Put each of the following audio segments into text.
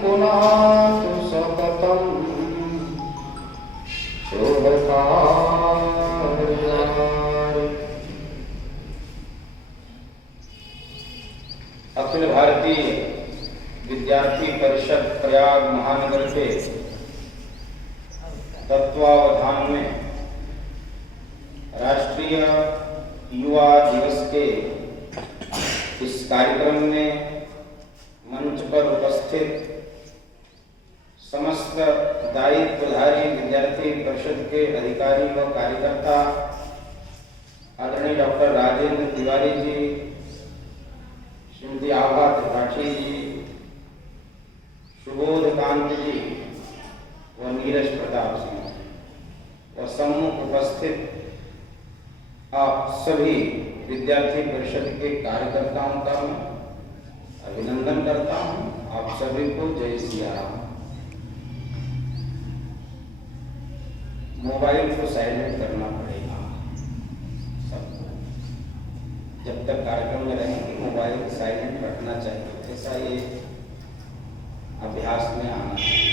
पुनातु सततं शुभकार्याणि। अखिल भारतीय विद्यार्थी परिषद प्रयाग महानगर के तत्वावधान में राष्ट्रीय युवा दिवस के इस कार्यक्रम में मंच पर उपस्थित समस्त दायित्वधारी विद्यार्थी परिषद के अधिकारी व कार्यकर्ता आदरणीय डॉक्टर राजेंद्र तिवारी जी, श्रीमती आभा त्रिपाठी जी, सुबोध कांत जी व नीरज प्रताप सिंह व सम्मुख उपस्थित आप सभी विद्यार्थी परिषद के कार्यकर्ताओं का मैं अभिनंदन करता हूं। आप सभी को जय सिया राम। मोबाइल को साइलेंट करना पड़ेगा सबको, जब तक कार्यक्रम में रहेंगे मोबाइल साइलेंट रखना चाहिए, ऐसा ये अभ्यास में आना चाहिए।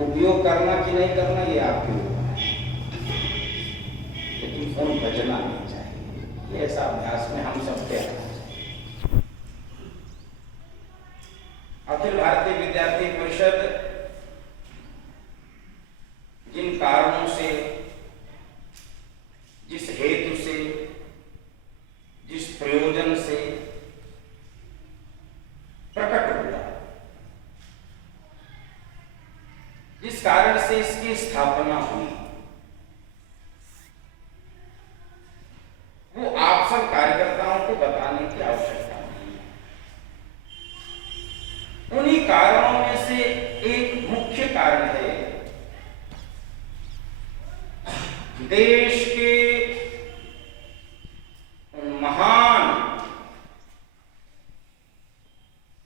उपयोग करना कि नहीं करना ये आपके ऊपर है, लेकिन फोन बजना नहीं चाहिए। ये ऐसा अभ्यास में हम सबके आना चाहिए। अखिल भारतीय विद्यार्थी परिषद जिन कारणों से, जिस हेतु से, जिस प्रयोजन से प्रकट हुआ, जिस कारण से इसकी स्थापना हुई, वो आप सब कार्यकर्ताओं को बताने की आवश्यकता नहीं है। उन्हीं कारणों में से एक मुख्य कारण है देश के महान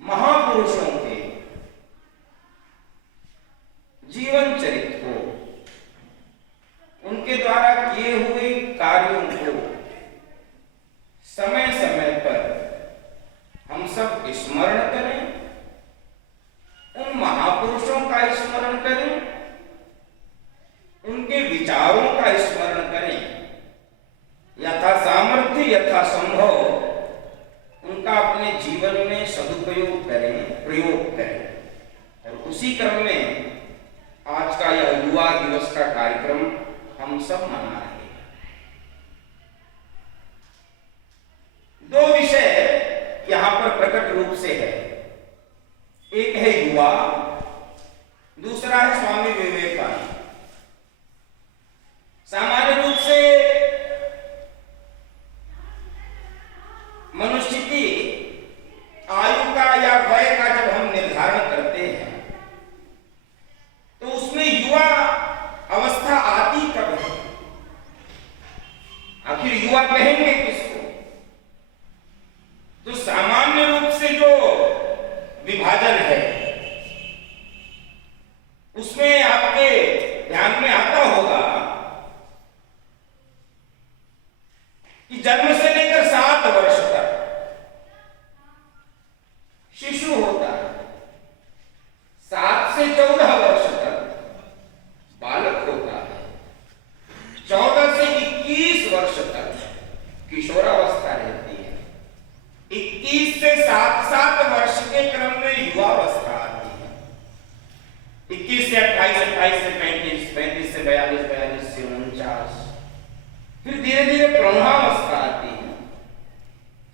महापुरुषों के जीवन चरित्र को, उनके द्वारा किए हुए कार्यों को समय समय पर हम सब स्मरण करें, उन महापुरुषों का स्मरण करें, उनके विचारों का स्मरण करें, यथा सामर्थ्य यथा संभव उनका अपने जीवन में सदुपयोग करें, प्रयोग करें। और उसी क्रम में आज का यह युवा दिवस का कार्यक्रम हम सब मना रहे हैं। दो विषय यहां पर प्रकट रूप से है, एक है युवा, दूसरा है स्वामी विवेकानंद। सामान्य रूप से मनुष्य की आयु का या वय का जब हम निर्धारण करते हैं तो उसमें युवा अवस्था आती कब है? आखिर युवा कहेंगे किसको? तो सामान्य रूप से जो विभाजन है उसमें आपके ध्यान में आता होगा कि जन्म से लेकर 7 वर्ष तक शिशु होता है, 7 से 14 वर्ष तक बालक होता है, 14 से 21 वर्ष तक किशोरावस्था रहती है, 21 से 7 वर्ष के क्रम में युवावस्था आती है, 21 से 28, 28 से 35, 35 से 42, 42 से 49, फिर धीरे धीरे प्रौढ़ावस्था आती है,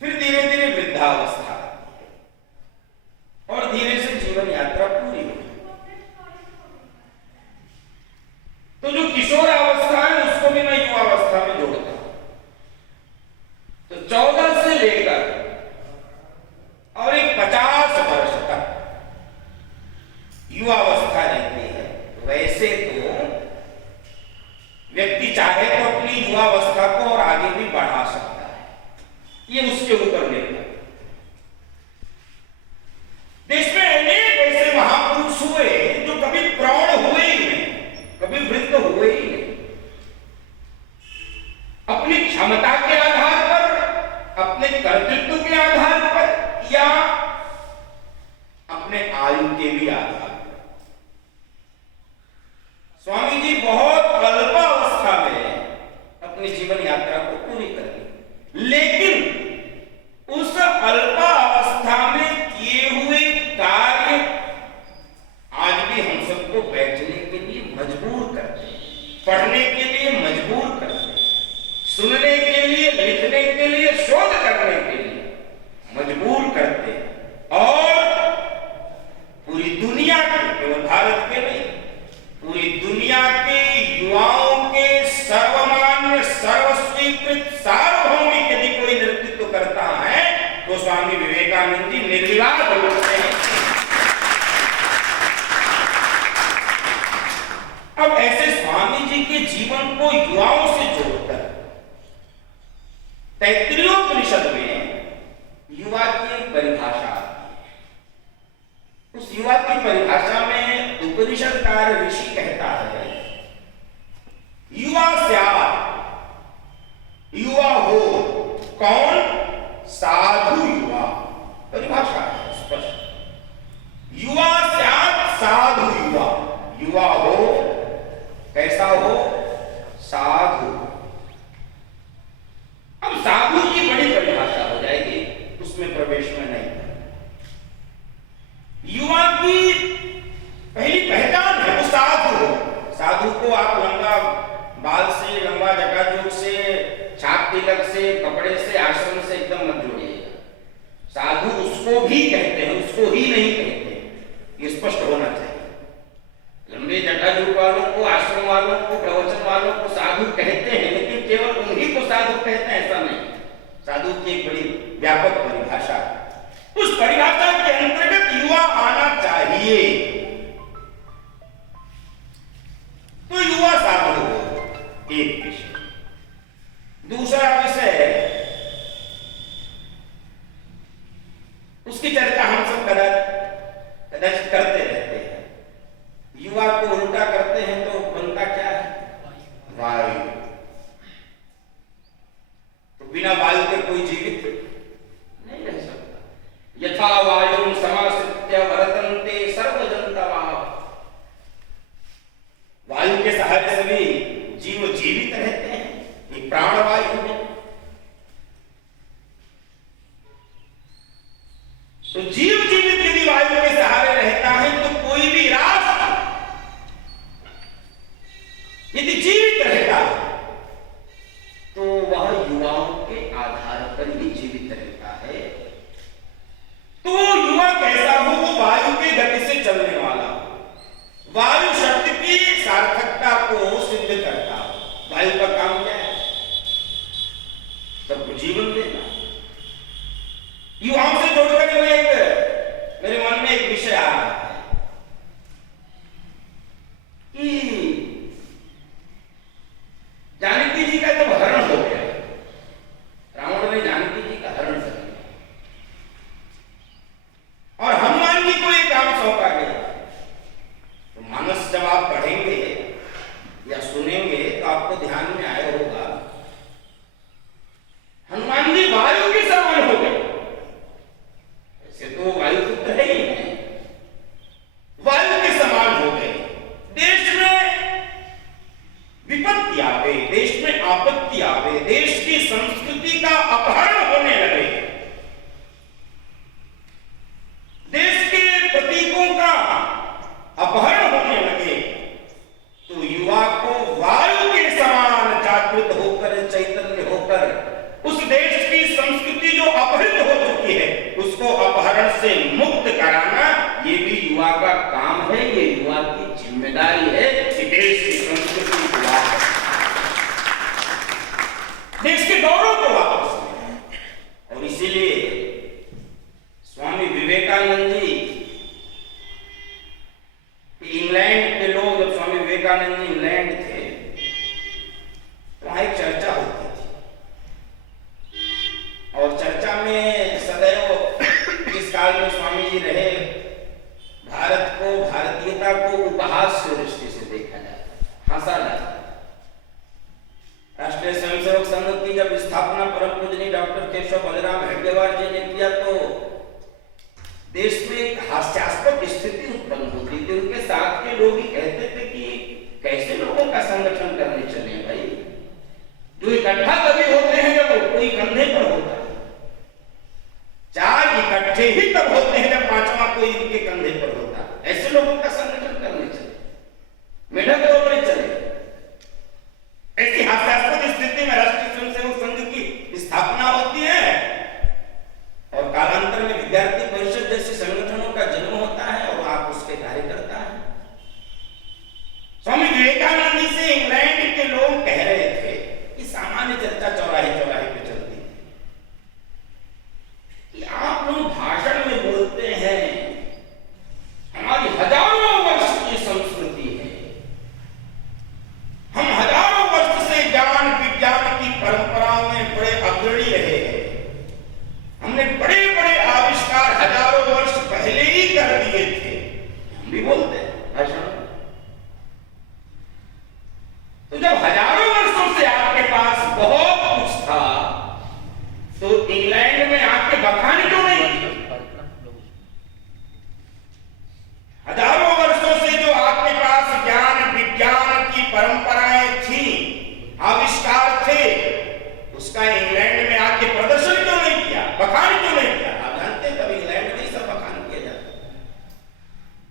फिर धीरे धीरे वृद्धावस्था और धीरे से जीवन यात्रा पूरी होती है। तो जो किशोरावस्था है उसको भी मैं युवावस्था में जोड़ता हूं। तो 14 से लेकर और एक 50 वर्ष तक युवावस्था रहती है। वैसे तो व्यक्ति चाहे तो अपनी युवावस्था को और आगे भी बढ़ा सकता है, ये उसके ऊपर निर्भर। भारत के नहीं, पूरी दुनिया के युवाओं के सर्वमान्य सर्वस्वीकृत सार्वभौमिक यदि कोई नेतृत्व करता है तो स्वामी विवेकानंद जी निर्विवाद रूप से। अब ऐसे स्वामी जी के जीवन को युवाओं से जोड़कर तैत्तिरीयोपनिषद में युवा की एक परिभाषा, उस युवा की परिभाषा में उपनिषदकार ऋषि कहता है, युवा स्यात्, युवा हो कौन? साधु युवा। परिभाषा है स्पष्ट, युवा स्यात् साधु युवा। युवा हो कैसा हो? साधु। अब साधु की बड़ी परिभाषा हो जाएगी, उसमें प्रवेश में नहीं। युवा की पहली पहचान है वो साधु हो। साधु को आप लंबा बाल से, लंबा जटाजूट से, छाप तिलक से, कपड़े से, आश्रम से एकदम मत जोड़िएगा। साधु उसको भी कहते हैं, उसको ही नहीं कहते, ये स्पष्ट होना चाहिए। लंबे जटाजूट वालों को, आश्रम वालों को, प्रवचन वालों को साधु कहते हैं, लेकिन केवल उन्हीं को साधु कहते हैं ऐसा नहीं। साधु की एक बड़ी व्यापक परिभाषा है, उस परिभाषा के अंतर्गत युवा आना चाहिए। तो युवा साधु हो, एक विषय। दूसरा विषय, उसकी चर्चा हम सब कदाचित करते रहते हैं। युवा को उल्टा करते हैं तो बनता क्या है? वायु। तो बिना वायु के कोई जीवित नहीं रह सकता। यथा वायुं समाश्रित्य वर्तन्ते सर्वजन्तवः। वायु के सहारे सभी जीव जीवित रहते हैं, ये प्राणवायु है। तो जीव जीवित यदि वायु के सहारे रहता है तो कोई भी राष्ट्र यदि जीवित रहता है तो वह युवाओं के आधार पर ही जीवित रहता है। तो युवा कैसा हो? वो वायु के गति से चलने वाला, वायु शब्द की सार्थकता को सिद्ध करता। वायु का काम क्या है? सबको जीवन देना। युवाओं से जोड़कर मेरे मन में एक विषय आ रहा है कि जानकी जी का जब हरण हो गया, रावण ने जानकी जी का हरण कर लिया और हनुमान जी को एक काम सौंपा गया। तो मानस जब आप पढ़ेंगे या सुनेंगे तो आपको ध्यान में आया होगा, हनुमान जी वायु के समान हो गए। ऐसे तो वायु पुत्र है ही नहीं, वायु के समान हो गए। देश में विपत्ति आवे, देश में आपत्ति आवे, देश की संस्कृति का अपहरण होने लगे, देश के प्रतीकों का अपहरण होने लगे, तो युवा को वायु के समान जागृत होकर, चैतन्य होकर उस देश की संस्कृति जो अपहृत हो चुकी है उसको अपहरण से मुक्त कराना, ये भी युवा का काम है, ये युवा की जिम्मेदारी है कि देश की संस्कृति को वापस, देश के गौरव को वापस। और इसीलिए स्वामी विवेकानंद जी, इंग्लैंड के लोग, जब स्वामी विवेकानंद जी इंग्लैंड थे तो वहां एक चर्चा होती थी और चर्चा में सदैव जिस काल में स्वामी जी रहे, भारत को, भारतीयता को उपहास की दृष्टि से देखा जाता, हंसा जाता। राष्ट्रीय स्वयंसेवक संघ की जब स्थापना परम पूजनीय डॉक्टर केशव बलराम हेडगेवार जी ने किया तो देश में एक हास्यास्पद स्थिति उत्पन्न होती थी। उनके साथ के लोग ही कहते थे कि कैसे लोगों का संगठन करने चले भाई, जो इकट्ठा तभी होते हैं जब कोई कंधे पर होता है, चार इकट्ठे ही तब होते हैं जब पांचवा कोई इनके कंधे पर होता है। ऐसे लोगों का संगठन करने चले, मेढक दौड़ने चले। ऐसी हास्यास्पद स्थिति में राष्ट्रीय स्वयंसेवक संघ की स्थापना होती है और कालांतर में विद्यार्थी परिषद जैसे संगठनों का जन्म होता है और आप उसके कार्यकर्ता हैं। भी बोलते हैं भाषण में। तो जब हजारों वर्षों से आपके पास बहुत कुछ था तो इंग्लैंड में आपके बखान क्यों नहीं किए? हजारों वर्षों से जो आपके पास ज्ञान विज्ञान की परंपराएं थी, आविष्कार थे, उसका इंग्लैंड में आके प्रदर्शन क्यों नहीं किया, बखान क्यों नहीं किया? आप जानते हैं तब इंग्लैंड में ही सब बखान किया जाता।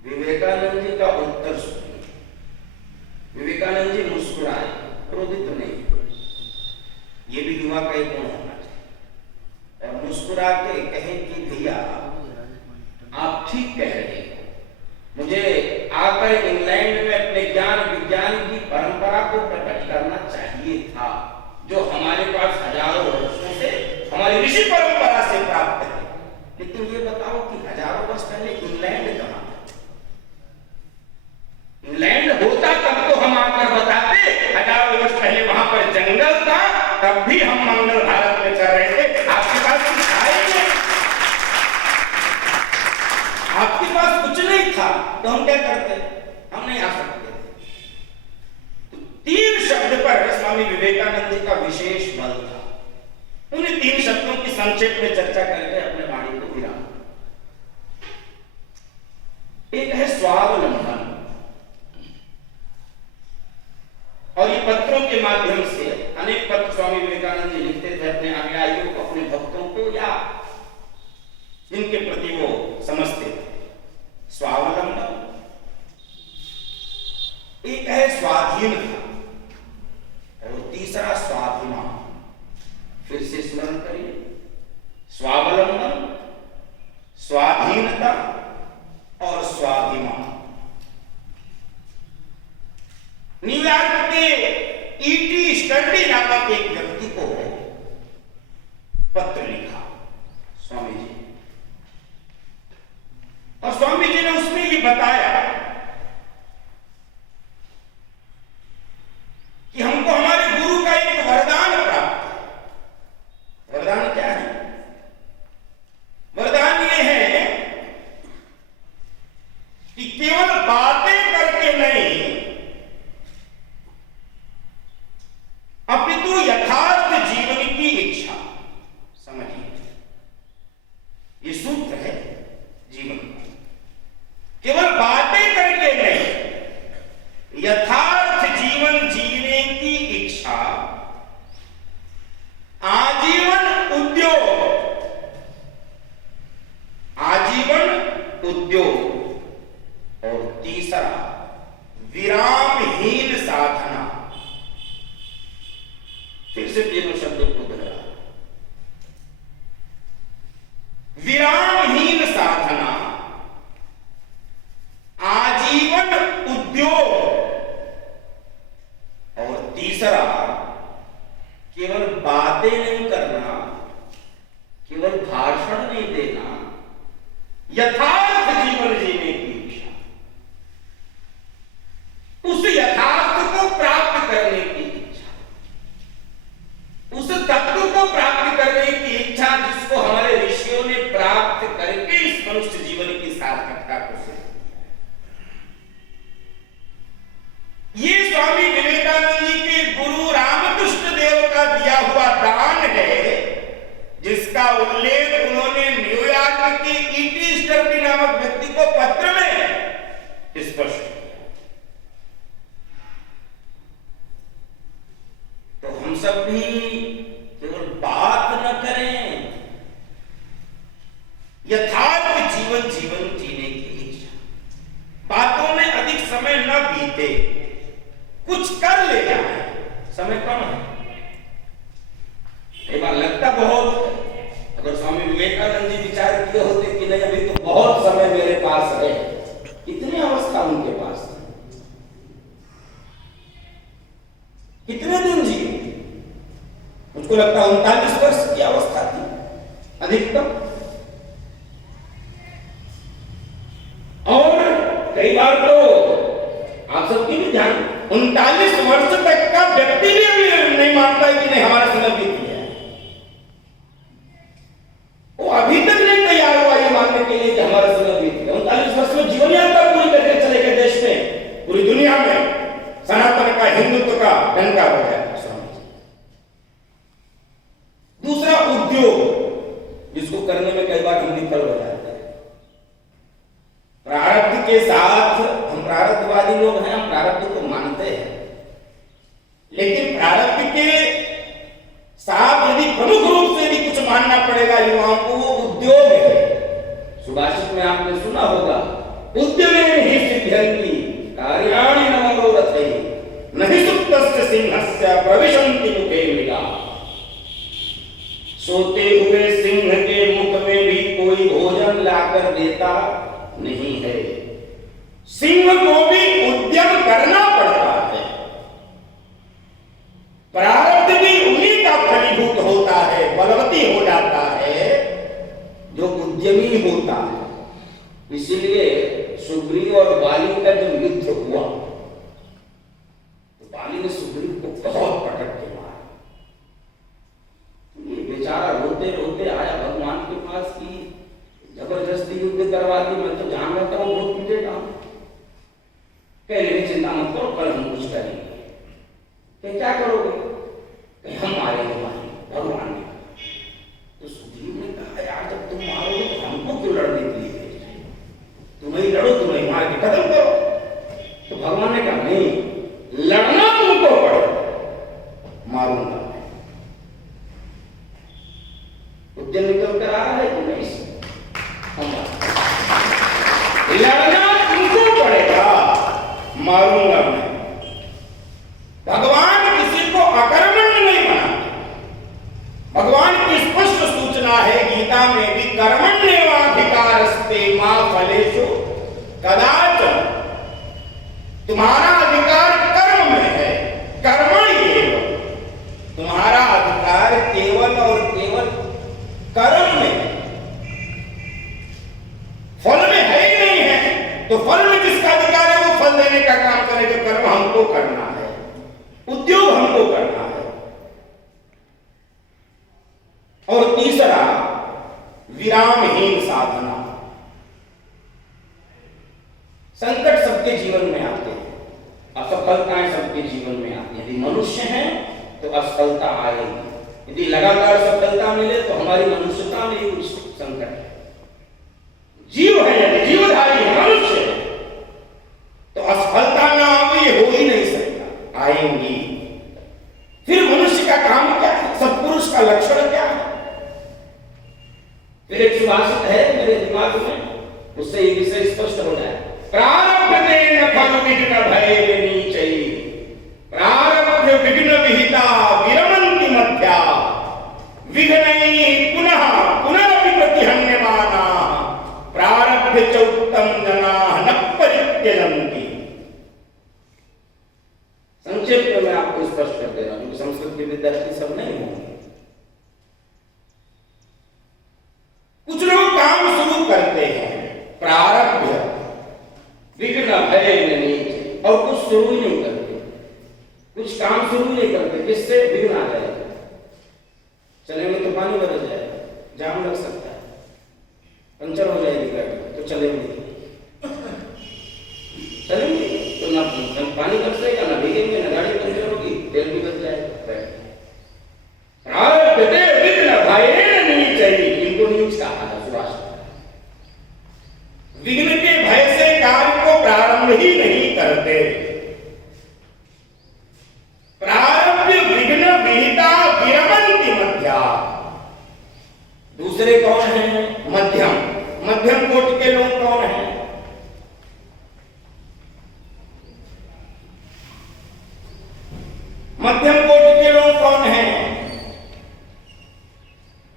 विवेकानंद जी का उत्तर सुनिए। विवेकानंद जी मुस्कुराए, क्रोधित नहीं हुए। ये भी युवा का एक गुण होना चाहिए। और मुस्कुरा के कहें कि भैया आप ठीक कह रहे हैं, मुझे आकर इंग्लैंड में अपने ज्ञान विज्ञान की परंपरा को प्रकट करना चाहिए था, जो हमारे पास हजारों वर्षों से हमारी ऋषि परंपरा से प्राप्त है। लेकिन ये बताओ कि हजारों वर्ष पहले इंग्लैंड कहां था? इंग्लैंड होता तब तो हम आकर बताते, हजारों वर्ष पहले वहां पर जंगल था, तब भी हम मंगल भारत में चल रहे थे। आपके पास कुछ था ही नहीं, आपके पास कुछ नहीं था, तो हम क्या करते? हम नहीं आ सकते। तो 3 शब्द पर स्वामी विवेकानंद जी का विशेष बल था। उन्हीं 3 शब्दों की संक्षेप में चर्चा करके अपने वाणी को विराम। एक है स्वावलंबन, और ये पत्रों के माध्यम से अनेक पत्र स्वामी विवेकानंद जी लिखते थे अपने अनुयायियों को, अपने भक्तों को, या जिनके प्रति वो समझते थे। स्वावलंबन, एक है स्वाधीनता, और तीसरा स्वाभिमान। फिर से स्मरण करिए, स्वावलंबन, स्वाधीनता और स्वाभिमान। न्यूयॉर्क के ईटी स्टर्डी नामक एक व्यक्ति को पत्र लिखा स्वामी जी, और स्वामी जी ने उसमें ये बताया कि हमको हमारे गुरु का एक वरदान प्राप्त है। वरदान क्या है? वरदान ये है कि केवल बातें करके नहीं, अपितु यथार्थ जीवन की इच्छा। समझिए, ये सूत्र है जीवन का। केवल बातें करके नहीं, यथार्थ जीवन जीने की इच्छा, आजीवन उद्योग, आजीवन उद्योग, और तीसरा विरामहीन साधना। फिर से 3 शब्दों को दोहरा, विरामहीन साधना, आजीवन उद्योग, और तीसरा केवल बातें नहीं करना, केवल भाषण नहीं देना, यथार्थ जीवन जीने की इच्छा। उस यथार्थ को प्राप्त करने की इच्छा, उस तत्व को प्राप्त करने की इच्छा जिसको हमारे ऋषियों ने प्राप्त करके इस मनुष्य जीवन की सार्थकता को सिद्ध किया। ये स्वामी विवेकानंद जी के गुरु रामकृष्ण देव का दिया हुआ दान है, जिसका उल्लेख उन्होंने न्यूयॉर्क के ईटी स्टर्डी नामक व्यक्ति को पत्र में स्पष्ट किया। तो हम सब भी केवल बात न करें, यथार्थ जीवन जीने की इच्छा। बातों में अधिक समय न बीते, कुछ कर ले जाए। समय कम है, एक बार लगता बहुत। अगर स्वामी विवेकानंद जी विचार किए होते कि नहीं अभी तो बहुत समय मेरे पास है, इतनी अवस्था उनके पास थी, कितने दिन जी? मुझको लगता 39 वर्ष की अवस्था थी अधिकतम। और कई बार तो आप सबकी भी ध्यान, 39 वर्ष तक का व्यक्ति भी नहीं मानता कि नहीं हमारा समय बीत गया है। वो अभी तक नहीं तैयार हुआ ये मानने के लिए कि हमारा समय बीत गया। 39 वर्ष में जीवन यात्रा पूरी करके के साथ हम प्रारब्धवादी लोग हैं, हम प्रारब्ध को मानते हैं, लेकिन प्रारब्ध के साथ यदि प्रमुख रूप से भी कुछ मानना पड़ेगा युवाओं को, वो उद्योग है। सुभाषित में आपने सुना होगा, उद्यमे ही सिद्ध्यन्ति कार्याणि न मनोरथे नहि सुप्तस्य सिंहस्य प्रविशन्ति मुखे मृगा। सोते हुए सिंह के मुख में भी कोई भोजन लाकर देता नहीं है। सिंह को भी उद्यम करना पड़ता है। प्रारब्ध भी उन्हीं का फलीभूत होता है, बलवती हो जाता है जो उद्यमी होता है। इसीलिए सुग्रीव और बाली का जब युद्ध हुआ तो बाली ने सुग्रीव को बहुत पटक के मारा। ये बेचारा रोते रोते आया भगवान के पास कि जबरदस्ती युद्ध करवा दी, मैं तो जान रहता हूं बहुत पीटेगा। कह रहे चिंता मत करो, कल हम कुछ करेंगे। क्या करोगे? हम मारेंगे भगवान ने। तो सुग्रीव ने कहा, यार जब तुम मारोगे तो हमको क्यों लड़ने के लिए भेज रहे? तुम्हें लड़ो, तुम्हें मार के खत्म करो। तो भगवान ने कहा, नहीं, लड़ना तुमको पड़ेगा, मारूंगा मैं। उद्यम निकल कर आ रहा है कि नहीं? लड़ना तुमको पड़ेगा, मारूंगा मैं। भगवान किसी को अकर्मण्य नहीं बनाते। भगवान की स्पष्ट सूचना है गीता में भी, कर्मण्येवाधिकारस्ते मा फलेषु कदाचन। तुम्हारा अधिकार कर्म में है, कर्मण्येव। तुम्हारा अधिकार केवल और केवल कर्म में, फल में है ही नहीं है। तो फल में जिसका अधिकार है वो फल देने का काम करे। जो कर्म हमको करना है, उद्योग हमको करना है। और तीसरा, विरामहीन साधना। संकट सबके जीवन में आते हैं, असफलताएं सबके जीवन में आती हैं। यदि मनुष्य हैं तो असफलता आएगी, यदि लगातार सफलता मिले तो हमारी मनुष्यता में ही कुछ संकट है। जीव है, यदि जीवधारी है, मनुष्य है, तो असफलता ना हो ये हो ही नहीं सकता, आएंगी। फिर मनुष्य का काम क्या है? सत्पुरुष का लक्षण क्या है? फिर एक सुभाषित है मेरे दिमाग में, उससे ये विषय स्पष्ट हो जाए। प्रारब्धे न फल विघ्न भय नीचै, प्रारब्ध विघ्न विहिता विरमन्ति मध्या, विघ्नैः पुनः पुनरपि प्रतिहन्यमाना, प्रारब्ध च उत्तम जनाः न परित्यजन्ति। संक्षेप में मैं आपको स्पष्ट कर दे रहा हूं, क्योंकि संस्कृत के विद्यार्थी सब नहीं होंगे। कुछ लोग काम शुरू करते हैं, प्रारब्ध विघ्न भय नीच, और कुछ शुरू ही नहीं करते, कुछ काम शुरू नहीं करते, जिससे विघ्न आ जाएगा। चलेंगे तो पानी बदल जाएगा, जाम लग सकता है, पंचर हो जाएगी गाड़ी, तो चलेंगे तो ना पानी बरसेगा, ना भीगेंगे, ना गाड़ी पंचर होगी, तेल भी बच जाएगा। प्रारब्धे विघ्न भयेन नीचै, इनको नीच कहा था सुभाष। विघ्न के भय से कार्य को प्रारंभ ही नहीं करते। प्रारब्ध विघ्न विहिता विरमन्ति मध्या। दूसरे कौन है? मध्यम। मध्यम कोटि के लोग कौन हैं? मध्यम कोटि के लोग कौन हैं?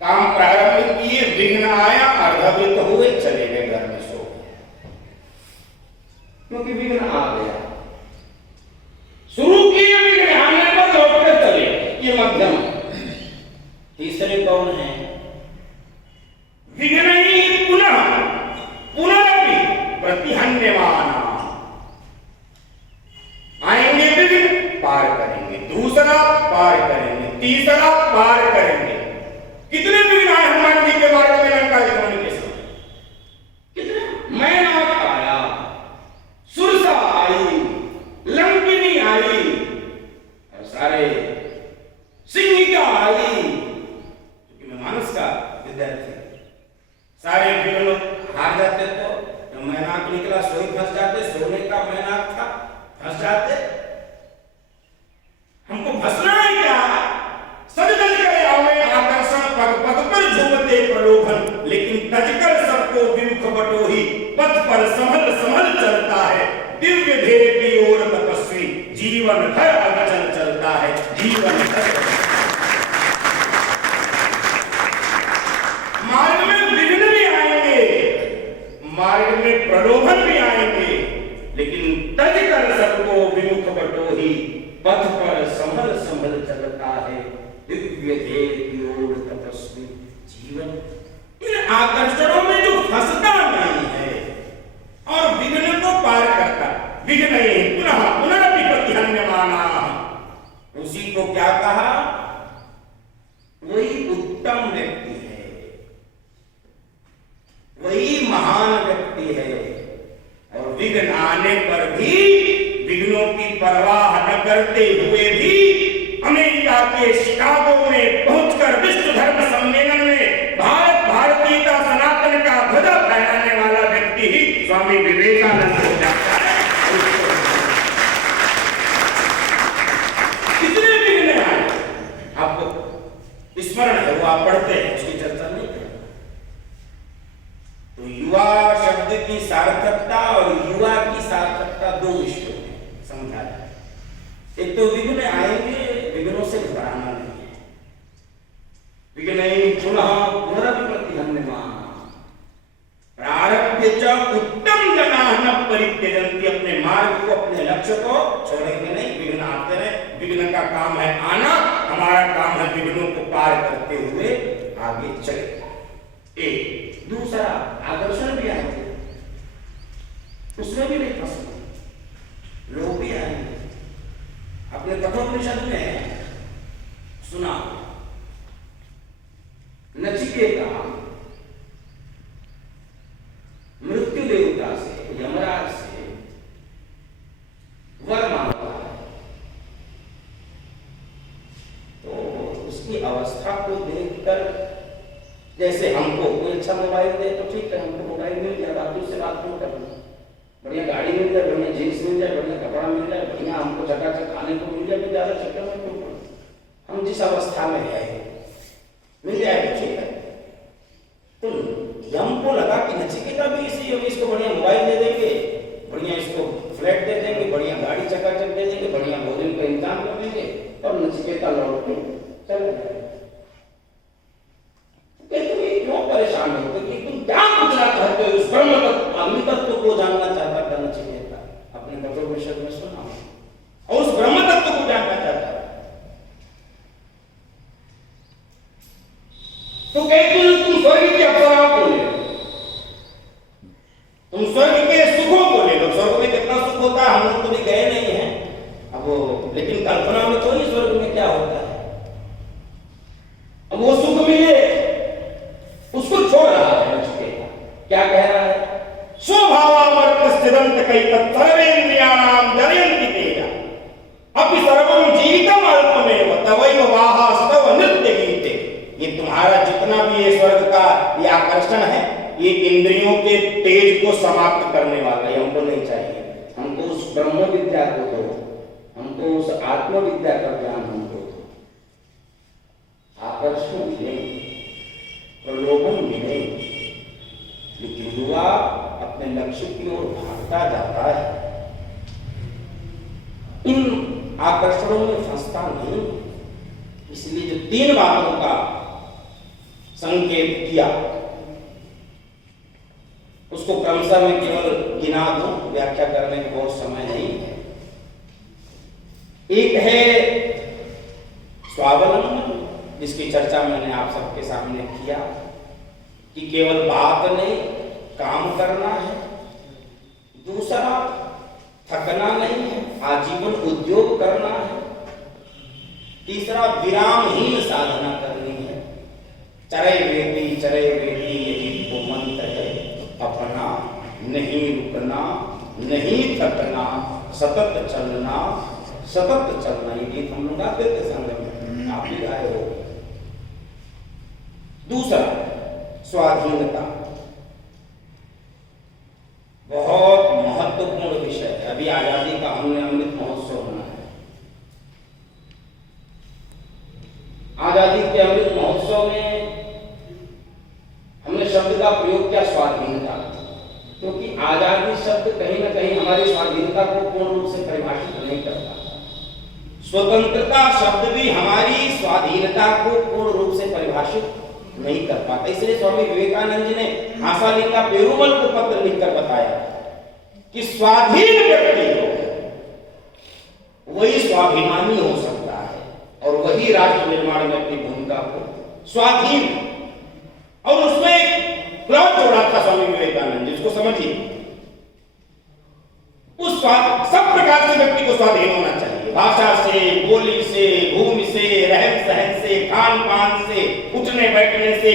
काम प्रारंभ किए, विघ्न आया, अर्धवृत हुए, चले गए घर में सो गए, क्योंकि विघ्न आ गया। शुरू किए, विघ्न आने पर लौट कर चले, ये मध्यम। तीसरे कौन है? विघ्न ही पुनः पुनरपि प्रतिहन्यमाना। आएंगे विघ्न, पार करेंगे, दूसरा पार करेंगे, तीसरा पार करेंगे। कितने विघ्न आए हनुमान जी के मार्ग में लंका जितने के समय? कितने? मैनाक आया, सुरसा आई, लंकिनी आई, और सारे सिंहिका आई, क्योंकि मैं मानस का विद्यार्थी, सारे विघ्न हार जाते तो मैनाक निकला, सोई फंस जाते, हमको भसना है क्या? सजदल करे आवे आकर्षण, पग पग पर झूमते प्रलोभन, लेकिन तजकर सबको विमुख बटोही, पथ पर संभल संभल चलता है, दिव्य ध्येय की ओर तपस्वी, जीवन भर अविचल चलता है, जीवन भर। मार्ग में विघ्न भी आएंगे, मार्ग में प्रलोभन भी आएंगे, लेकिन तजकर सबको विमुख बटोही, पथ पर संभल संभल चलता है, दिव्य ध्येय की ओर तपस्वी, जीवन। इन आकर्षणों में जो फंसता नहीं है और विघ्न को पार करता, विघ्न पुनः पुनरपि हन्यमाना, उसी को क्या कहा? वही उत्तम व्यक्ति है, वही महान व्यक्ति है। और विघ्न आने पर भी विघ्नों की परवाह न करते हुए भी अमेरिका के शिकागो में पहुंचकर विश्व धर्म सम्मेलन में भारत भारतीयता सनातन का ध्वजा फहराने वाला व्यक्ति ही स्वामी विवेकानंद हो जाता है। कितने विघ्न आए आपको स्मरण है, वो आप पढ़ते हैं, उसकी चर्चा नहीं करें। तो युवा शब्द की सार्थकता और युवा की सार्थकता दो विषयों में समझा जाए। एक तो विघ्न आएंगे, विघ्नों से घबराना नहीं है, विघ्न पुनः पुनरपि हन्यमाना, प्रारभ्य च उत्तम जनाः न परित्यजन्ति, अपने मार्ग को अपने लक्ष्य को छोड़ेंगे नहीं, विघ्न आते रहे, विघ्न का काम है आना, हमारा काम है विघ्नों को पार करते हुए आगे चले। एक दूसरा आकर्षण भी आएंगे, उसमें भी नहीं फंसना, लोग भी आएंगे। अपने कठोपनिषद में सुना नचिकेता मृत्यु देवता से, यमराज से वर मांगता है, तो उसकी अवस्था को देखकर, जैसे हमको कोई अच्छा मोबाइल दे तो ठीक है, हमको मोबाइल मिल गया, बाकी उससे बात क्यों करना, बढ़िया गाड़ी मिल जाए, बढ़िया जींस मिल जाए, बढ़िया कपड़ा मिल जाए, बढ़िया हमको चकाचक खाने को मिल जाए, ज्यादा चक्कर में क्यों पड़ना, हम जिस अवस्था में है मिल जाए तो ठीक है। तो यम को लगा कि नचिकेता भी इसी योगी, इसको बढ़िया मोबाइल दे देंगे, बढ़िया इसको फ्लैट दे देंगे, बढ़िया गाड़ी चकाचक दे देंगे, बढ़िया भोजन का इंतजाम कर देंगे, और नचिकेता लौट के चले जाए। क्यों परेशान होते कि तुम क्या पूछना चाहते हो? उस ब्रह्म तत्व, अग्नि तत्व को जानना चाहता था नचिकेता, अपने कठोपनिषद में सुना, और उस ब्रह्म तत्व को जानना चाहता था। तो कहते हो तुम स्वर्ग की अप्सराओं को ले लो, तुम स्वर्ग के सुखों को ले लो। स्वर्ग में कितना सुख होता है, हम लोग तो भी गए नहीं हैं अब वो, लेकिन कल्पना में तो नहीं स्वर्ग में क्या होता है। अब वो सुख मिले उसको छोड़ रहा है नचिकेता, क्या कह रहा है? स्वभावामर्त्यस्थिदंत कई तत्सर्वेन्द्रियाणाम जरयन्ति तेजा, अपि सर्वं जीवितम अल्पमेव तवैव वाहास्तव नृत्य गीते। ये तुम्हारा जितना भी ये स्वर्ग का ये आकर्षण है, ये इंद्रियों के तेज को समाप्त करने वाला है, हमको नहीं चाहिए। हमको उस ब्रह्म विद्या को दो, हमको उस आत्मविद्या का ज्ञान हमको दो। आकर्षण मिले, प्रलोभन मिले, लेकिन युवा अपने लक्ष्य की ओर भागता जाता है, इन आकर्षणों में फंसता नहीं। इसलिए जो तीन बातों का संकेत किया उसको क्रमशः में केवल गिना दूं, व्याख्या करने में बहुत समय नहीं है। एक है स्वावलंबन, जिसकी चर्चा मैंने आप सबके सामने किया कि केवल बात नहीं, काम करना है। दूसरा, थकना नहीं है, आजीवन उद्योग करना है। तीसरा, विरामहीन साधना करनी है। चरय वेदी यही वो मंत्र है, अपना नहीं रुकना, नहीं थकना, सतत चलना, सतत चलना। ये गीत हम लोग गाते थे संग में, आप भी गाए हो। दूसरा, स्वाधीनता, बहुत महत्वपूर्ण विषय है। अभी आजादी का हमने अमृत आजादी शब्द कहीं ना कहीं हमारी स्वाधीनता को पूर्ण रूप से परिभाषित नहीं करता। स्वतंत्रता शब्द भी हमारी स्वाधीनता को पूर्ण रूप से परिभाषित नहीं कर पाता। इसलिए स्वामी विवेकानंद जी ने आशालिंगा पेरुमल को पत्र लिखकर बताया कि स्वाधीन व्यक्ति जो है वही स्वाभिमानी हो सकता है और वही राष्ट्र निर्माण में अपनी भूमिका को स्वाधीन। और उसमें एक क्लॉज जोड़ा था स्वामी विवेकानंद जी, उसको समझिए। उस सब प्रकार से व्यक्ति को स्वाधीन होना चाहिए, भाषा से, बोली से, भूमि से, रहन सहन से, खान पान से, उठने बैठने से,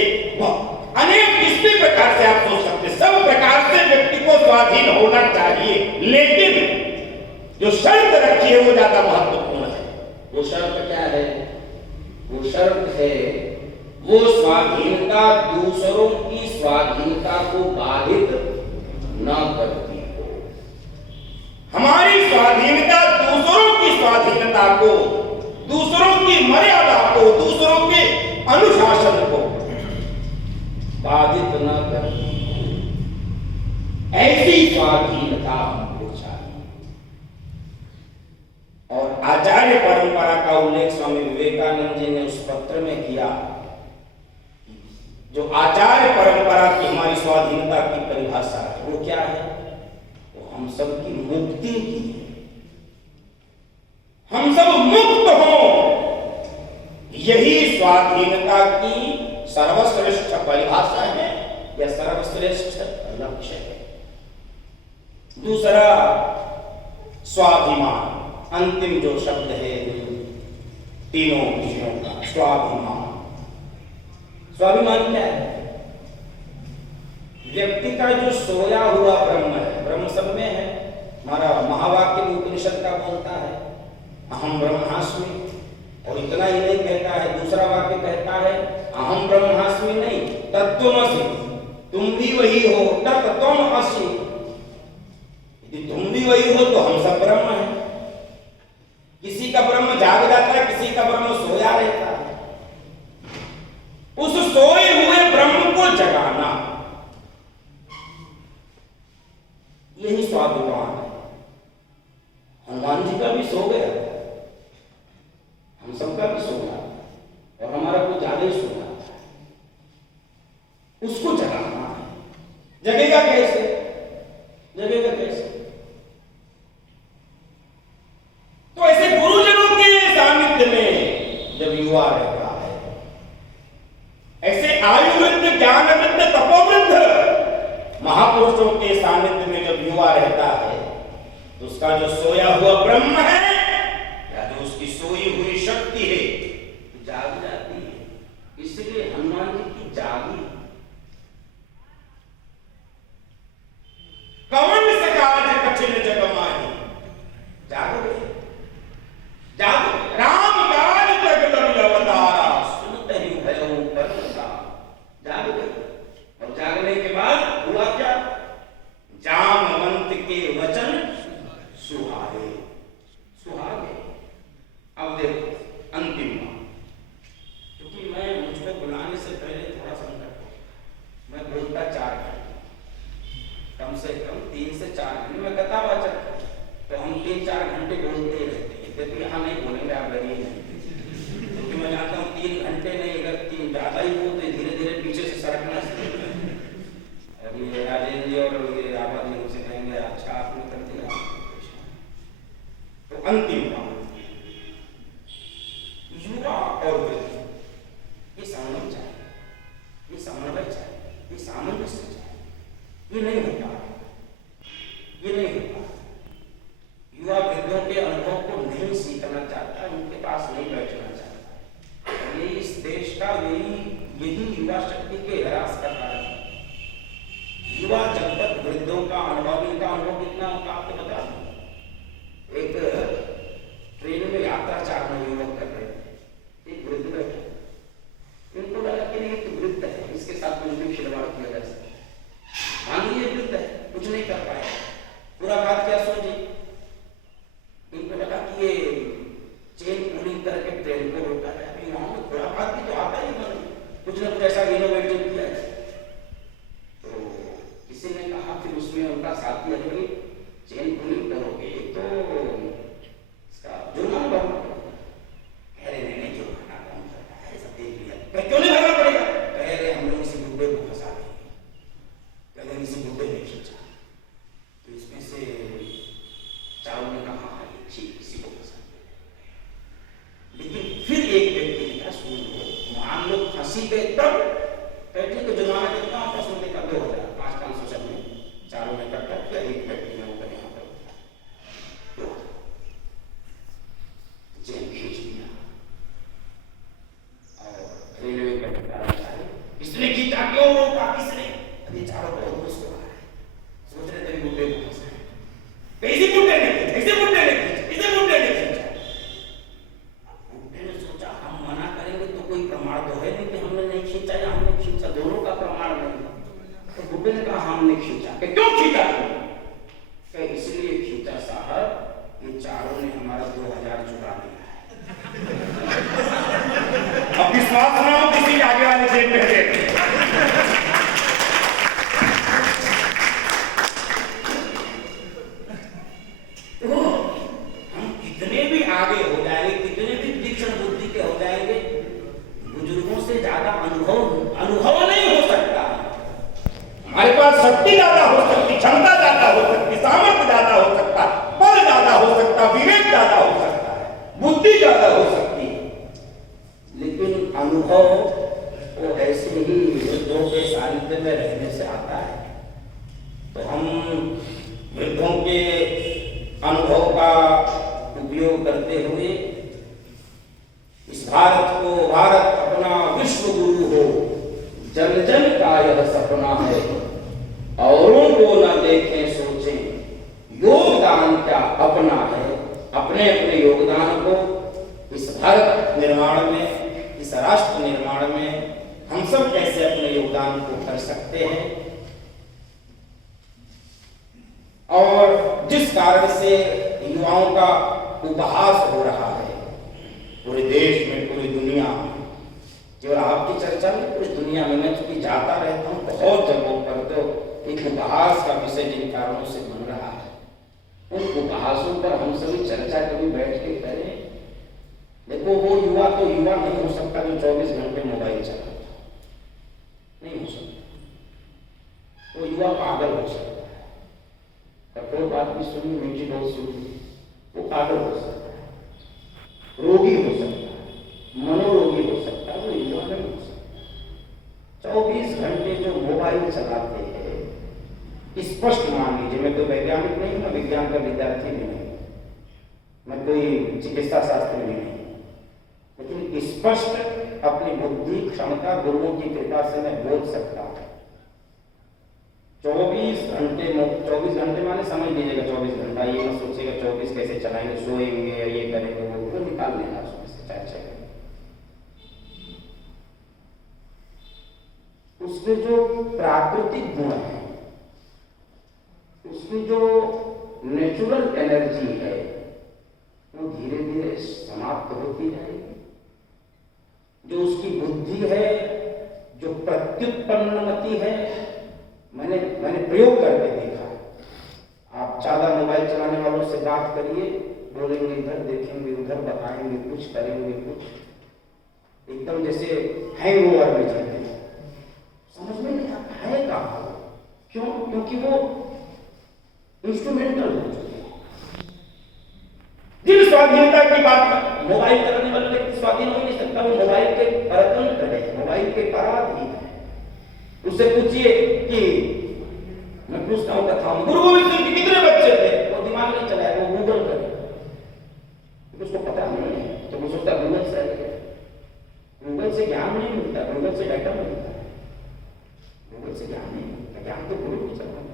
अनेक किस भी प्रकार से आप सोच सकते, सब प्रकार से व्यक्ति को स्वाधीन होना चाहिए। लेकिन जो शर्त रखी है वो ज्यादा महत्वपूर्ण है। वो शर्त क्या है? वो शर्त है वो स्वाधीनता दूसरों की स्वाधीनता को बाधित न करती हो। हमारी स्वाधीनता दूसरों की स्वाधीनता को, दूसरों की मर्यादा को, दूसरों के अनुशासन को बाधित न करती हो, ऐसी स्वाधीनता हमको चाहिए। और आचार्य परंपरा का उल्लेख स्वामी विवेकानंद जी ने उस पत्र में किया। जो आचार्य परंपरा की हमारी स्वाधीनता की परिभाषा है वो क्या है? वो हम सब की मुक्ति की है, हम सब मुक्त हो, यही स्वाधीनता की सर्वश्रेष्ठ परिभाषा है या सर्वश्रेष्ठ लक्ष्य है। दूसरा स्वाभिमान, अंतिम जो शब्द है तीनों विषयों का, स्वाभिमान। स्वाभिमान क्या है? व्यक्ति का जो सोया हुआ ब्रह्म है, ब्रह्म सब में है। हमारा महावाक्य उपनिषद का बोलता है अहम ब्रह्मास्मि, और इतना ही नहीं कहता है, दूसरा वाक्य कहता है अहम ब्रह्मास्मि नहीं, तत्त्वमसि, तुम भी वही हो, तत्त्वमसि। यदि तुम भी वही हो तो हम सब ब्रह्म हैं। किसी का ब्रह्म जाग जाता है, किसी का ब्रह्म सोया रहता है। उस सोए हुए ब्रह्म को जगाना, यही स्वाभिमान है। हनुमान जी का भी सो गया, हम सबका भी सो गया, और हमारा कोई ज्यादा ही सो गया, उसको जगाना है। जगेगा कैसे? जगेगा कैसे? तो ऐसे गुरुजनों के सानिध्य में जब युवा रहता है, ऐसे आयुवृद्ध, ज्ञानवृद्ध, तपोवृद्ध महापुरुषों के सानिध्य में जब युवा रहता है तो उसका जो सोया हुआ ब्रह्म है या जो उसकी सोई हुई शक्ति है जाग जाती है। इसलिए हनुमान जी की जागी। कवन सकाज कठिन जग माही, जाग गए, जाग। राम काज जग लग अवतारा, सुनते ही भयो परमता, जाग गए। और जागने के बाद हुआ क्या? जामवंत के वचन सुहाए, सुहागे। अब देखो अंतिम बात, क्योंकि मैं मुझको बुलाने से पहले थोड़ा संकट, मैं बोलता 4 घंटे, कम से कम 3 से 4 घंटे में कथावाचक, तो हम 3-4 घंटे बोलते रहते हैं। देखिए यहाँ नहीं बोलेंगे, आप डरिए नहीं, क्योंकि मैं जानता हूँ 3 घंटे नहीं, अगर 3 ज्यादा ही बोलते धीरे धीरे पीछे से सरकना शुरू। अभी राजेंद्र जी और ये रावत जी उनसे कहेंगे अच्छा आपने कर दिया। तो अंतिम बात, युवा और वृद्ध, ये समन्वय चाहिए, ये समन्वय चाहिए, ये सामंजस्य चाहिए। ये नहीं होता, ये नहीं होता। युवा वृद्धों के अनुभव को नहीं सीखना चाहता, उनके पास नहीं बैठना चाहता। और ये इस देश का यही युवा शक्ति के ह्रास का कारण है। युवा जब तक वृद्धों का अनुभव, इनका अनुभव कितना होता आपको बता दूं। एक ट्रेन में यात्रा 4 युवक कर रहे थे, एक वृद्ध बैठे, इनको लगा कि नहीं तो वृद्ध है, इसके साथ कुछ भी खिलवाड़ किया जा सकता। मान लीजिए वृद्ध है, कुछ नहीं कर पाए, पूरा बात क्या सोची, इनको लगा कि ये चेन पूरी करके ट्रेन को रोका है। अभी वहां में थोड़ा बात भी तो आता ही नहीं, कुछ ना कुछ ऐसा इनोवेटिव किया है। तो किसी ने कहा, फिर उसमें उनका साथी चेन पुलिंग करोगे तो इसका जुर्माना भरना पड़ेगा। कह रहे नहीं जुर्माना कौन करता है, सब देख लिया। क्यों नहीं भरना पड़ेगा? कह रहे हम लोग इसी बुड्ढे को फंसा देंगे, कह रहे इसी बुड्ढे ने खींचा। तो इसमें से चारों ने कहा हाँ ये ठीक, इसी को फंसा। लेकिन फिर एक व्यक्ति ने कहा सुन लो, मान लो फांसी पे तब बैठे तो जुर्माना कितना होता है? सुनते का 2000, 500 सब में चारों में इकट्ठा किया, एक व्यक्ति ने ऊपर यहाँ पर तो जेल खींच दिया। और रेलवे का कर्मचारी इसने खींचा, क्यों रोका किसने? अभी चारों को घुस रहा है, सोच रहे थे बुड्ढे को फंसा है, कैसे बुड्ढे ने खींचा, कैसे बुड्ढे ने खींचा, कैसे बुड्ढे ने खींचा। बुड्ढे ने सोचा हम मना करेंगे तो कोई प्रमाण तो है नहीं कि हमने नहीं खींचा या हमने खींचा, दोनों का प्रमाण नहीं। तो बुड्ढे ने कहा हमने खींचा। क्यों खींचा? इसलिए खींचा साहब, ये चारों ने हमारा 2000 चुरा दिया है। अब विश्वास ना हो किसी आगे वाले जेब में है। तो हम कितने भी आगे हो जाएंगे, कितने भी तीक्ष्ण बुद्धि के हो जाएंगे, बुजुर्गों से ज्यादा अनुभव नहीं हो सकता। हमारे पास शक्ति ज्यादा हो सकती, क्षमता ज्यादा हो सकती, सामर्थ्य ज्यादा हो सकता, बल ज्यादा हो सकता, विवेक ज्यादा हो सकता है, बुद्धि ज्यादा हो सकती है, लेकिन अनुभव वो ऐसे ही वृद्धों के सानिध्य में रहने से आता है। तो हम वृद्धों के अनुभव का उपयोग करते हुए इस भारत को, भारत अपना विश्व गुरु हो, जन जन का यह सपना है, औरों को न देखें सोचें, योगदान क्या अपना है। अपने अपने योगदान को इस भारत निर्माण में, इस राष्ट्र निर्माण में हम सब कैसे अपने योगदान को कर सकते हैं। और जिस कारण से युवाओं का उपहास हो रहा है पूरे देश में, पूरी दुनिया में, केवल आपकी चर्चा में पूरी दुनिया में, मैं चूंकि जाता रहता हूँ बहुत जगहों पर, तो एक उपहास का विषय जिन कारणों से बन रहा है, उन उपहासों पर हम सभी चर्चा कभी बैठ के करें। देखो वो युवा तो युवा नहीं हो सकता जो 24 घंटे मोबाइल चलाता, नहीं हो सकता। वो युवा पागल हो सकता है, कठोर बात भी सुनी, मीठी बहुत सुनी, वो पागल हो सकता है, रोगी हो सकता है, मनोरोगी हो सकता है, वो युवा नहीं हो सकता। 24 घंटे जो मोबाइल चलाते हैं, स्पष्ट मान लीजिए, मैं कोई वैज्ञानिक नहीं, मैं विज्ञान का विद्यार्थी भी नहीं, मैं कोई चिकित्सा शास्त्री भी नहीं, लेकिन स्पष्ट अपनी बुद्धि क्षमता गुरुओं की कृपा से मैं बोल सकता हूं। 24 घंटे माने समझ लीजिएगा 24 घंटा, ये मत सोचिएगा 24 कैसे चलाएंगे, सोएंगे या ये करेंगे, वो निकाल लेना उसमें से 4-6 घंटे। उसके जो प्राकृतिक गुण है, उसकी जो नेचुरल एनर्जी है, वो धीरे धीरे समाप्त होती जाएगी। जो उसकी बुद्धि है, जो प्रत्युत्पन्नमति है, मैंने प्रयोग करके देखा। आप ज्यादा मोबाइल चलाने वालों से बात करिए, बोलेंगे इधर, देखेंगे उधर, बताएंगे कुछ, करेंगे कुछ, एकदम जैसे हैंगओवर में चलते हैं, समझ में नहीं आता है कहाँ। क्यों? क्योंकि वो इंस्ट्रूमेंटल हो चुके हैं। जिन स्वाधीनता की बात मोबाइल करने वाले व्यक्ति स्वाधीन हो नहीं सकता, वो मोबाइल के परतंत्र है, मोबाइल के पराधीन है। उससे पूछिए कि मैं पूछता हूँ कथा, गुरु गोविंद सिंह के कितने बच्चे थे? वो दिमाग नहीं चलाया, वो गूगल करे, उसको पता नहीं है, तो वो सोचता गूगल से है। गूगल से ज्ञान नहीं मिलता, गूगल से डाटा मिलता है, गूगल से ज्ञान नहीं मिलता, ज्ञान तो गुरु की चलना।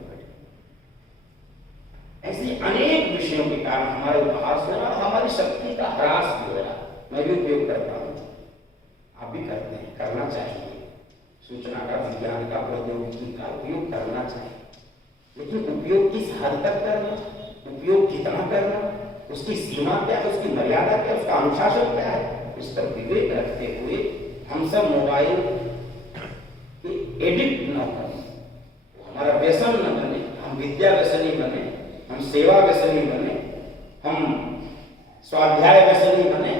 ऐसे अनेक विषयों के कारण हमारे उपहास हो रहा, हमारी शक्ति का ह्रास भी हो रहा। मैं भी उपयोग करता हूँ, आप भी करते हैं, करना चाहिए। सूचना का, विज्ञान का, प्रौद्योगिकी का उपयोग करना चाहिए, लेकिन उपयोग किस हद तक करना, उपयोग कितना करना, उसकी सीमा क्या है, उसकी मर्यादा क्या, उसका अनुशासन क्या है, इस पर विवेक रखते हुए हम सब मोबाइल के एडिक्ट न बने, हमारा व्यसन न बने, हम विद्या व्यसनी बने, हम सेवा व्यसनी बने, हम स्वाध्याय व्यसनी बने,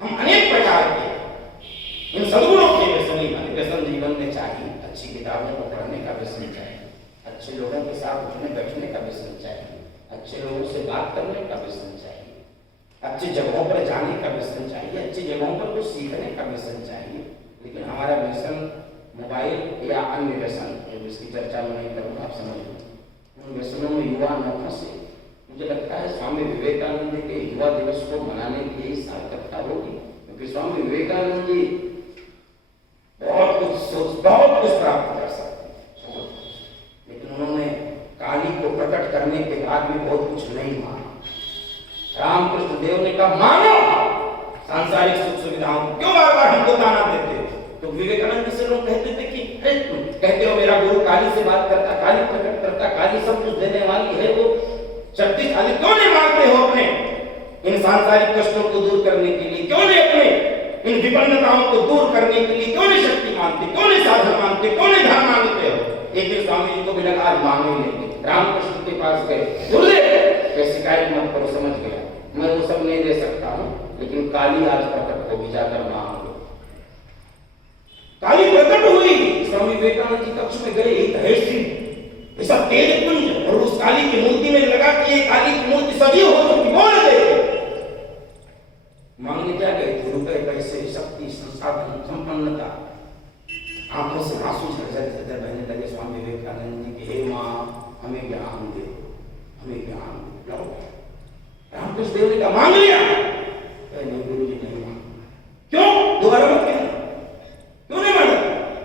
हम अनेक प्रकार के इन सद्गुणों के व्यसनी बने। व्यसन जीवन में चाहिए, अच्छी किताबों को पढ़ने का व्यसन चाहिए, अच्छे लोगों के साथ उठने बैठने का व्यसन चाहिए, अच्छे लोगों से बात करने का व्यसन चाहिए, अच्छी जगहों पर जाने का व्यसन चाहिए, अच्छी जगहों पर कुछ सीखने का व्यसन चाहिए। लेकिन हमारा व्यसन मोबाइल या अन्य व्यसन, इसकी चर्चा में नहीं करूँगा, आप समझ लो। उन व्यसनों में युवा न फंसे। मुझे लगता है स्वामी विवेकानंद जी के युवा दिवस को मनाने की यही सार्थकता होगी, क्योंकि स्वामी विवेकानंद जी बहुत कुछ प्राप्त कर सकते हैं, लेकिन उन्होंने काली को प्रकट करने के बाद भी बहुत कुछ नहीं माना। रामकृष्ण देव ने कहा मानो सांसारिक सुख सुविधाओं, क्यों बार बार हमको ताना देते हो? तो विवेकानंद से लोग कहते थे कि कहते हो मेरा गुरु काली से बात करता, काली प्रकट करता, काली सब कुछ देने वाली है, वो शक्तिशाली, क्यों नहीं मांगते हो अपने इन सांसारिक कष्टों को दूर करने के लिए? क्यों नहीं अपने इन विपन्नताओं को दूर करने के लिए क्यों नहीं शक्ति मांगते, क्यों नहीं साधन मांगते, क्यों नहीं धर्म मांगते हो? एक दिन स्वामी जी को भी लगा आज मांग ही लेंगे। रामकृष्ण के पास गए, गुरुदेव शिकायत मत करो, समझ गया मैं वो सब नहीं दे सकता हूँ, लेकिन काली आज प्रकट होगी, जाकर मांग लो। काली प्रकट हुई, स्वामी विवेकानंद जी कक्ष में गए, एक ऐसी ऐसा तेज पुंज, और उस काली की मूर्ति में लगा कि ये काली की मूर्ति सजीव हो चुकी, बोल गए। मांगने क्या गए थे? रुपए, पैसे, शक्ति, संसाधन, संपन्नता। आंखों से आंसू झरझर बहने लगे स्वामी विवेकानंद जी के, हे माँ हमें ज्ञान दे, हमें ज्ञान दे। रामकृष्ण देव ने कहा मांग लिया? नहीं गुरु जी नहीं मांग। क्यों? दोबारा मत कहना, क्यों नहीं मांगा?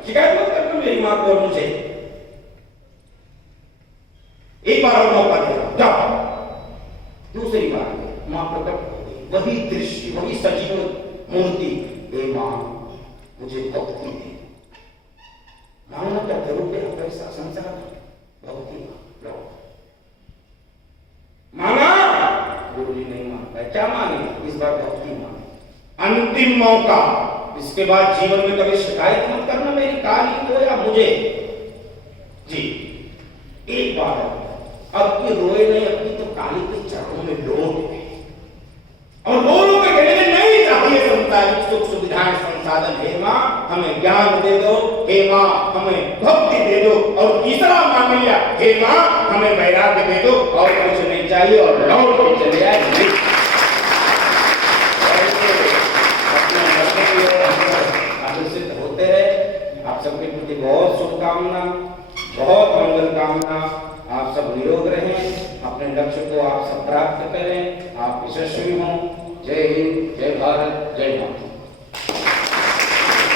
शिकायत मत करना मेरी माँ को और मुझे, एक बार और मौका देना, जाओ। दूसरी बार माँ प्रकट हो गई, वही दृश्य, वही सजीव मूर्ति, हे माँ मुझे भक्ति दे। मांगना क्या? रुपया, पैसा, संसार, भक्ति लो। मांगा? गुरु जी नहीं मांगा। क्या मांगे? इस बार भक्ति मांगे, अंतिम मौका। इसके बाद जीवन में कभी शिकायत मत करना मेरी काली को या मुझे। जी एक बार अब की रोए नहीं, अब की तो काली के चरणों में लोग और लोगों के कहने में नहीं चाहिए संसारिक सुख सुविधाएं, संसाधन। हे माँ हमें ज्ञान दे दो, हे माँ हमें भक्ति दे दो, और तीसरा मांग लिया, हे माँ हमें वैराग्य दे दो, और कुछ नहीं चाहिए, और लौट के चले आए। आकर्षित होते रहे। आप सबके प्रति बहुत शुभकामना, बहुत मंगल कामना। आप सब निरोग रहें, अपने लक्ष्य को आप सब प्राप्त करें, आप यशस्वी हों। जय हिंद, जय भारत, जय माता।